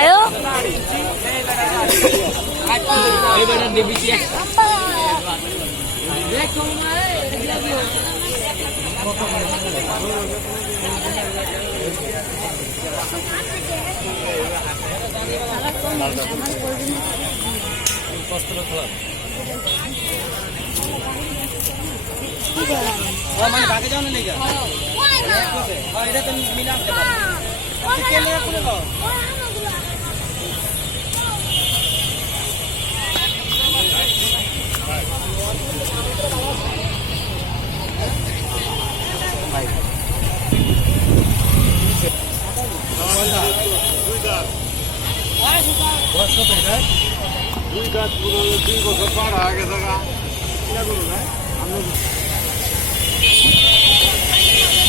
ayo মানে বাগে যাও না লেগে এটা তুমি মিলে আনতে পারো খুলে দাও দুই গাছ 2 বছর পার হয়ে গেছে